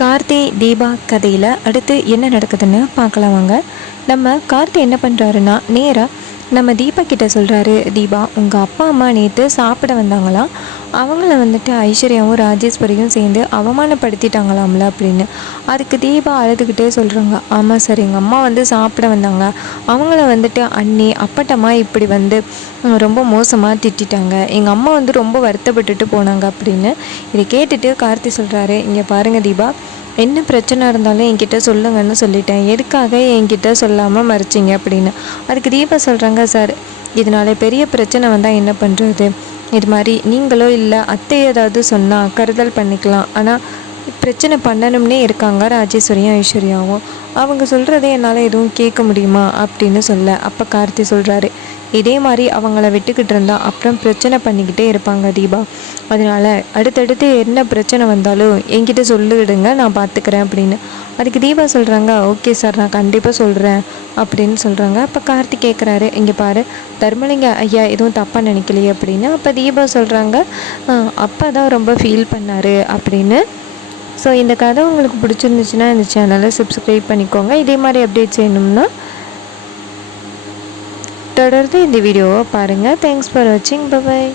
கார்த்தி தீபா கதையில் அடுத்து என்ன நடக்குதுன்னு பார்க்கலாம் வாங்க. நம்ம கார்த்தி என்ன பண்ணுறாருன்னா நேராக நம்ம தீபா கிட்ட சொல்கிறாரு தீபா உங்கள் அப்பா அம்மா நேற்று சாப்பிட வந்தாங்களாம் அவங்கள வந்துட்டு ஐஸ்வர்யாவும் ராஜேஸ்வரியும் சேர்ந்து அவமானப்படுத்திட்டாங்களாம்ல அப்படின்னு. அதுக்கு தீபா அழுதுகிட்டே சொல்கிறாங்க ஆமாம் சார் எங்கள் அம்மா வந்து சாப்பிட வந்தாங்க. அவங்கள வந்துட்டு அண்ணி அப்பட்டம்மா இப்படி வந்து ரொம்ப மோசமாக திட்டிட்டாங்க. எங்கள் அம்மா வந்து ரொம்ப வருத்தப்பட்டுட்டு போனாங்க அப்படின்னு. இதை கேட்டுட்டு கார்த்தி சொல்கிறாரு இங்கே பாருங்கள் தீபா என்ன பிரச்சனை இருந்தாலும் என்கிட்ட சொல்லுங்கன்னு சொல்லிட்டேன். எதுக்காக என்கிட்ட சொல்லாமல் மறைச்சிங்க அப்படின்னு? அதுக்கு தீபா சொல்கிறாங்க சார் இதனால பெரிய பிரச்சனை வந்தால் என்ன பண்ணுறது இது மாதிரி நீங்களோ இல்லை அத்தை ஏதாவது சொன்னால் கருதல் பண்ணிக்கலாம். ஆனால் பிரச்சனை பண்ணணும்னே இருக்காங்க ராஜேஸ்வரியும் ஐஸ்வர்யாவும். அவங்க சொல்கிறதே என்னால் எதுவும் கேட்க முடியுமா அப்படின்னு சொல்ல அப்போ கார்த்தி சொல்கிறாரு இதே மாதிரி அவங்கள விட்டுக்கிட்டு இருந்தால் அப்புறம் பிரச்சனை பண்ணிக்கிட்டே இருப்பாங்க தீபா. அதனால அடுத்தடுத்து என்ன பிரச்சனை வந்தாலும் என்கிட்ட சொல்லிவிடுங்க நான் பார்த்துக்கிறேன் அப்படின்னு. அதுக்கு தீபா சொல்கிறாங்க ஓகே சார் நான் கண்டிப்பாக சொல்கிறேன் அப்படின்னு சொல்கிறாங்க அப்போ கார்த்தி கேட்குறாரு இங்கே பாரு தர்மலிங்க ஐயா எதுவும் தப்பாக நினைக்கலையே அப்படின்னு. அப்போ தீபா சொல்கிறாங்க அப்பா தான் ரொம்ப ஃபீல் பண்ணார் அப்படின்னு. ஸோ இந்த கதை உங்களுக்கு பிடிச்சிருந்துச்சுன்னா இந்த சேனலை சப்ஸ்கிரைப் பண்ணிக்கோங்க. இதே மாதிரி அப்டேட் செய்யணும்னா தொடர்ந்து இந்த வீடியோவை பாருங்கள் தேங்க்ஸ் ஃபார் வாட்சிங் பபாய்